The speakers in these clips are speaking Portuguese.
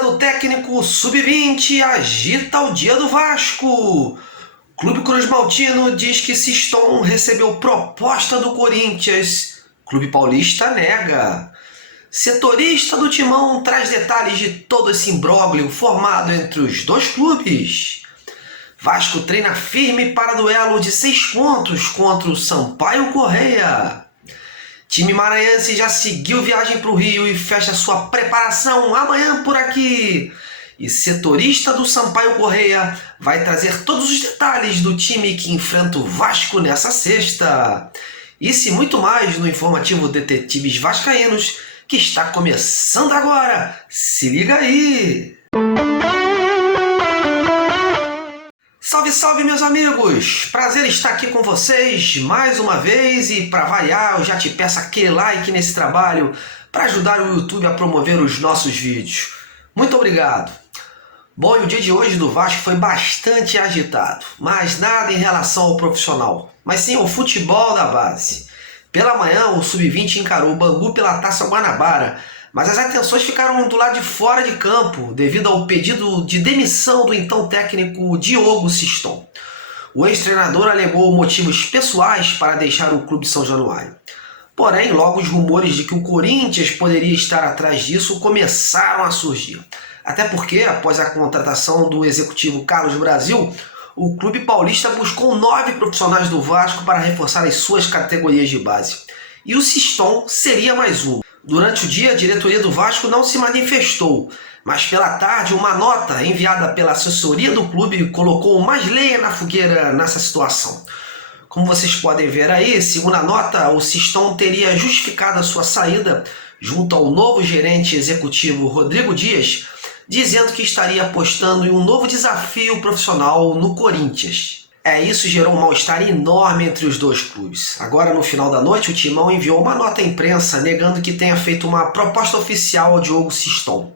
saída do técnico sub-20 agita o dia do Vasco. Clube Cruz-Maltino diz que Siston recebeu proposta do Corinthians. Clube Paulista nega. Setorista do Timão traz detalhes de todo esse imbróglio formado entre os dois clubes. Vasco treina firme para duelo de 6 pontos contra o Sampaio Corrêa. Time maranhense já seguiu viagem para o Rio e fecha sua preparação amanhã por aqui. E setorista do Sampaio Corrêa vai trazer todos os detalhes do time que enfrenta o Vasco nessa sexta. Isso e muito mais no informativo Detetives Vascaínos, que está começando agora. Se liga aí! Salve, salve, meus amigos! Prazer estar aqui com vocês mais uma vez e, para variar, eu já te peço aquele like nesse trabalho para ajudar o YouTube a promover os nossos vídeos. Muito obrigado! Bom, e o dia de hoje do Vasco foi bastante agitado, mas nada em relação ao profissional, mas sim ao futebol da base. Pela manhã, o Sub-20 encarou o Bangu pela Taça Guanabara, mas as atenções ficaram do lado de fora de campo, devido ao pedido de demissão do então técnico Diogo Siston. O ex-treinador alegou motivos pessoais para deixar o clube São Januário. Porém, logo os rumores de que o Corinthians poderia estar atrás disso começaram a surgir. Até porque, após a contratação do executivo Carlos Brasil, o clube paulista buscou 9 profissionais do Vasco para reforçar as suas categorias de base. E o Siston seria mais um. Durante o dia, a diretoria do Vasco não se manifestou, mas pela tarde uma nota enviada pela assessoria do clube colocou mais lenha na fogueira nessa situação. Como vocês podem ver aí, segundo a nota, o Siston teria justificado a sua saída junto ao novo gerente executivo Rodrigo Dias, dizendo que estaria apostando em um novo desafio profissional no Corinthians. Isso gerou um mal-estar enorme entre os dois clubes. Agora, no final da noite, o Timão enviou uma nota à imprensa negando que tenha feito uma proposta oficial ao Diogo Siston.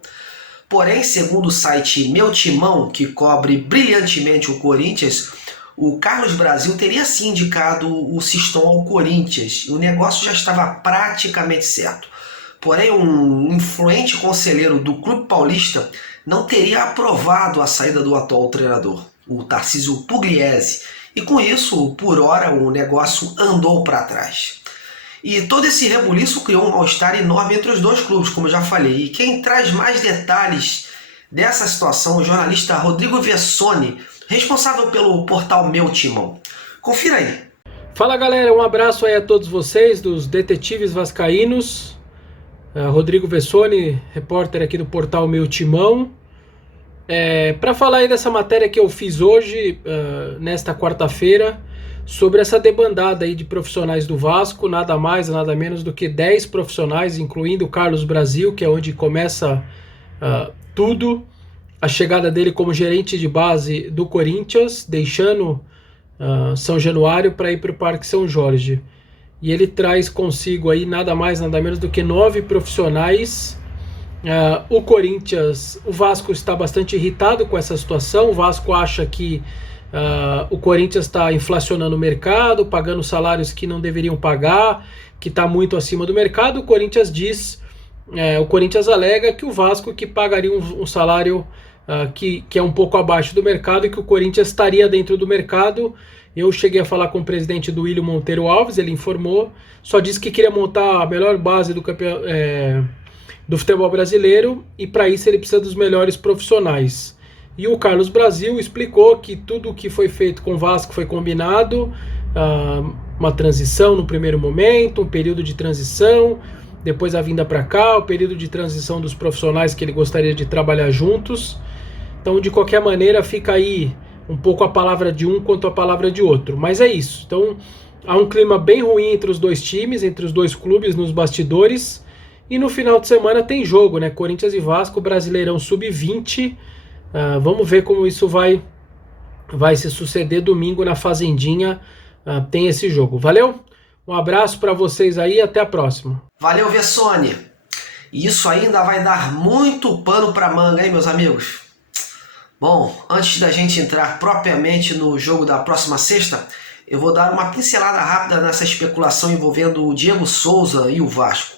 Porém, segundo o site Meu Timão, que cobre brilhantemente o Corinthians, o Carlos Brasil teria sim indicado o Siston ao Corinthians e o negócio já estava praticamente certo. Porém, um influente conselheiro do clube paulista não teria aprovado a saída do atual treinador, o Tarcísio Pugliese, e com isso, por hora, o negócio andou para trás. E todo esse rebuliço criou um mal-estar enorme entre os dois clubes, como eu já falei. E quem traz mais detalhes dessa situação é o jornalista Rodrigo Vessoni, responsável pelo portal Meu Timão. Confira aí. Fala, galera, um abraço aí a todos vocês dos Detetives Vascaínos. Rodrigo Vessoni, repórter aqui do portal Meu Timão. Para falar aí dessa matéria que eu fiz hoje, nesta quarta-feira, sobre essa debandada aí de profissionais do Vasco, nada mais, nada menos do que 10 profissionais, incluindo o Carlos Brasil, que é onde começa tudo, a chegada dele como gerente de base do Corinthians, deixando São Januário para ir para o Parque São Jorge. E ele traz consigo aí nada mais, nada menos do que 9 profissionais. O Corinthians, o Vasco está bastante irritado com essa situação. O Vasco acha que o Corinthians está inflacionando o mercado, pagando salários que não deveriam pagar, que está muito acima do mercado. O Corinthians o Corinthians alega que o Vasco que pagaria um salário que é um pouco abaixo do mercado e que o Corinthians estaria dentro do mercado. Eu cheguei a falar com o presidente do William Monteiro Alves, ele informou, só disse que queria montar a melhor base do futebol brasileiro e para isso ele precisa dos melhores profissionais. E o Carlos Brasil explicou que tudo o que foi feito com o Vasco foi combinado, uma transição no primeiro momento, um período de transição, depois a vinda para cá, o período de transição dos profissionais que ele gostaria de trabalhar juntos. Então, de qualquer maneira, fica aí um pouco a palavra de um quanto a palavra de outro, mas é isso. Então há um clima bem ruim entre os dois times, entre os dois clubes nos bastidores, e no final de semana tem jogo, né? Corinthians e Vasco, Brasileirão Sub-20, vamos ver como isso vai se suceder domingo na Fazendinha, tem esse jogo. Valeu? Um abraço para vocês aí e até a próxima. Valeu, Vessoni! Isso ainda vai dar muito pano para manga, hein, meus amigos? Bom, antes da gente entrar propriamente no jogo da próxima sexta, eu vou dar uma pincelada rápida nessa especulação envolvendo o Diego Souza e o Vasco.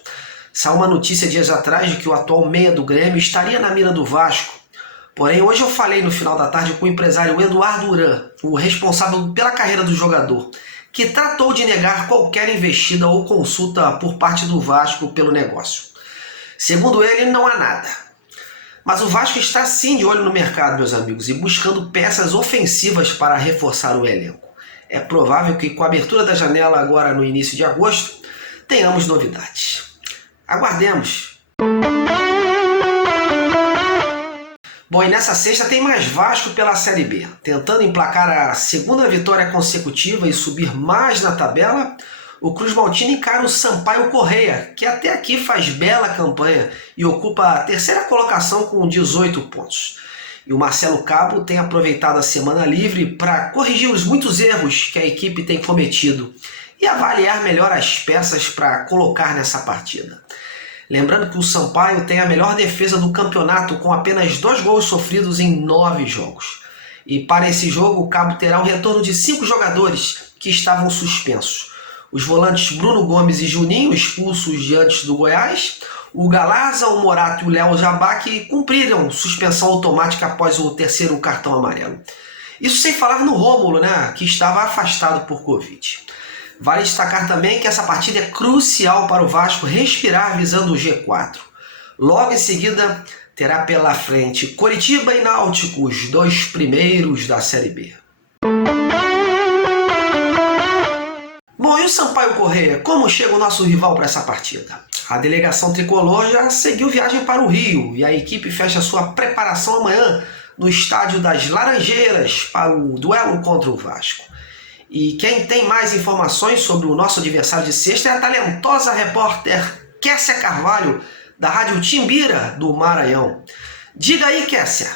Saiu uma notícia dias atrás de que o atual meia do Grêmio estaria na mira do Vasco. Porém, hoje eu falei no final da tarde com o empresário Eduardo Uran, o responsável pela carreira do jogador, que tratou de negar qualquer investida ou consulta por parte do Vasco pelo negócio. Segundo ele, não há nada. Mas o Vasco está sim de olho no mercado, meus amigos, e buscando peças ofensivas para reforçar o elenco. É provável que com a abertura da janela agora no início de agosto, tenhamos novidades. Aguardemos. Bom, e nessa sexta tem mais Vasco pela Série B. Tentando emplacar a segunda vitória consecutiva e subir mais na tabela, o Cruz Maltino encara o Sampaio Corrêa, que até aqui faz bela campanha e ocupa a terceira colocação com 18 pontos. E o Marcelo Cabo tem aproveitado a semana livre para corrigir os muitos erros que a equipe tem cometido e avaliar melhor as peças para colocar nessa partida. Lembrando que o Sampaio tem a melhor defesa do campeonato com apenas 2 gols sofridos em 9 jogos. E para esse jogo o Cabo terá o retorno de 5 jogadores que estavam suspensos. Os volantes Bruno Gomes e Juninho, expulsos diante do Goiás, o Galarza, o Morato e o Léo Jabá, que cumpriram suspensão automática após o terceiro cartão amarelo. Isso sem falar no Rômulo, que estava afastado por Covid. Vale destacar também que essa partida é crucial para o Vasco respirar visando o G4. Logo em seguida, terá pela frente Coritiba e Náutico, os 2 primeiros da Série B. Bom, e o Sampaio Corrêa? Como chega o nosso rival para essa partida? A delegação tricolor já seguiu viagem para o Rio e a equipe fecha sua preparação amanhã no Estádio das Laranjeiras para o duelo contra o Vasco. E quem tem mais informações sobre o nosso adversário de sexta é a talentosa repórter Kessia Carvalho, da Rádio Timbira, do Maranhão. Diga aí, Kessia.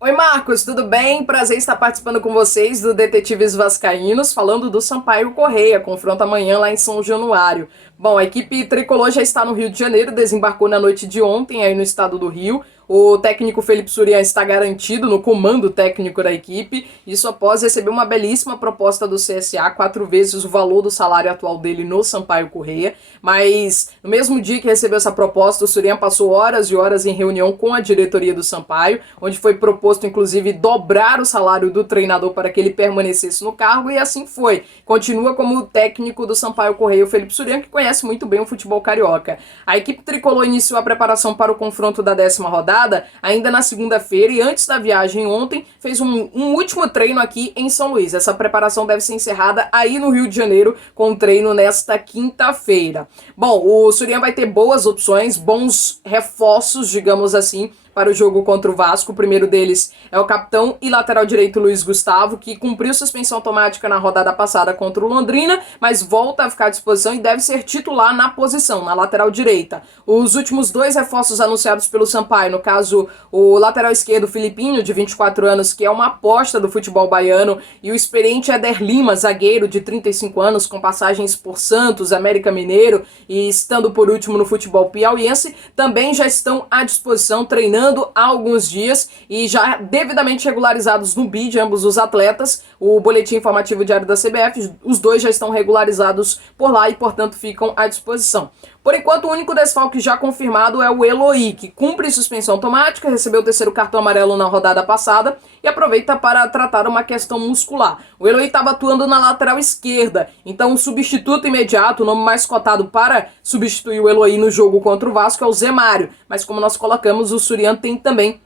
Oi, Marcos, tudo bem? Prazer estar participando com vocês do Detetives Vascaínos, falando do Sampaio Corrêa, confronto amanhã lá em São Januário. Bom, a equipe tricolor já está no Rio de Janeiro, desembarcou na noite de ontem aí no estado do Rio. O técnico Felipe Surian está garantido no comando técnico da equipe, isso após receber uma belíssima proposta do CSA, 4 vezes o valor do salário atual dele no Sampaio Corrêa, mas no mesmo dia que recebeu essa proposta, o Surian passou horas e horas em reunião com a diretoria do Sampaio, onde foi proposto inclusive dobrar o salário do treinador para que ele permanecesse no cargo, e assim foi. Continua como técnico do Sampaio Corrêa o Felipe Surian, que conhece muito bem o futebol carioca. A equipe tricolor iniciou a preparação para o confronto da 10ª rodada ainda na segunda-feira, e antes da viagem ontem fez um último treino aqui em São Luís. Essa preparação deve ser encerrada aí no Rio de Janeiro com o treino nesta quinta-feira. Bom, o Surian vai ter boas opções, bons reforços, digamos assim, para o jogo contra o Vasco. O primeiro deles é o capitão e lateral direito Luiz Gustavo, que cumpriu suspensão automática na rodada passada contra o Londrina, mas volta a ficar à disposição e deve ser titular na posição, na lateral direita. Os últimos 2 reforços anunciados pelo Sampaio, no caso o lateral esquerdo Filipinho, de 24 anos, que é uma aposta do futebol baiano, e o experiente Éder Lima, zagueiro de 35 anos, com passagens por Santos, América Mineiro e estando por último no futebol piauiense, também já estão à disposição, treinando há alguns dias e já devidamente regularizados no BID, ambos os atletas. O boletim informativo diário da CBF, os 2 já estão regularizados por lá e, portanto, ficam à disposição. Por enquanto, o único desfalque já confirmado é o Eloy, que cumpre suspensão automática, recebeu o 3º cartão amarelo na rodada passada e aproveita para tratar uma questão muscular. O Eloy estava atuando na lateral esquerda, então o substituto imediato, o nome mais cotado para substituir o Eloy no jogo contra o Vasco é o Zé Mário, mas como nós colocamos, o Surian tem também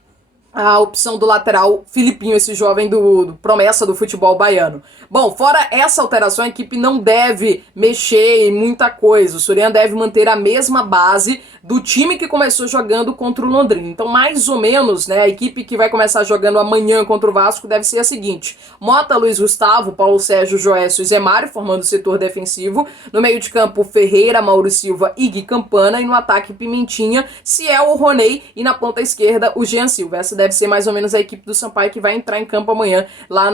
a opção do lateral Filipinho, esse jovem do promessa do futebol baiano. Bom, fora essa alteração, a equipe não deve mexer em muita coisa. O Surian deve manter a mesma base do time que começou jogando contra o Londrina. Então, mais ou menos, a equipe que vai começar jogando amanhã contra o Vasco deve ser a seguinte: Mota, Luiz Gustavo, Paulo Sérgio, Joécio e Zé Mário, formando o setor defensivo. No meio de campo, Ferreira, Mauro Silva e Gui Campana. E no ataque, Pimentinha, Ciel, Roney e na ponta esquerda, o Jean Silva. Essa deve ser mais ou menos a equipe do Sampaio que vai entrar em campo amanhã lá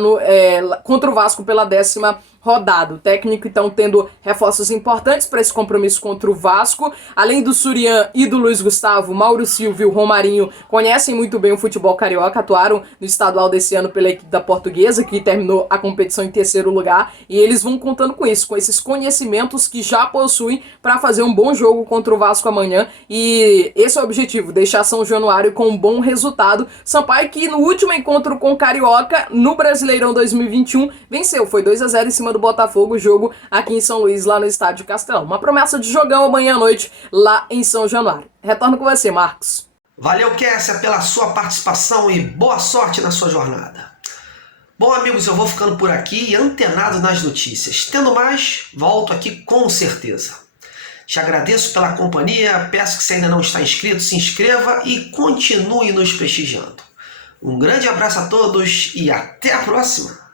contra o Vasco pela 10ª rodada. O técnico, então, tendo reforços importantes para esse compromisso contra o Vasco. Além do Surian e do Luiz Gustavo, Mauro Silva e o Romarinho conhecem muito bem o futebol carioca, atuaram no estadual desse ano pela equipe da Portuguesa, que terminou a competição em terceiro lugar, e eles vão contando com isso, com esses conhecimentos que já possuem para fazer um bom jogo contra o Vasco amanhã, e esse é o objetivo, deixar São Januário com um bom resultado. Sampaio que no último encontro com o Carioca, no Brasileirão 2021, venceu, foi 2-0 em cima do Botafogo, o jogo aqui em São Luís, lá no Estádio Castelão. Uma promessa de jogão amanhã à noite, lá em São Januário. Retorno com você, Marcos. Valeu, Kessia, pela sua participação e boa sorte na sua jornada. Bom, amigos, eu vou ficando por aqui, antenado nas notícias. Tendo mais, volto aqui com certeza. Te agradeço pela companhia, peço que se ainda não está inscrito, se inscreva e continue nos prestigiando. Um grande abraço a todos e até a próxima!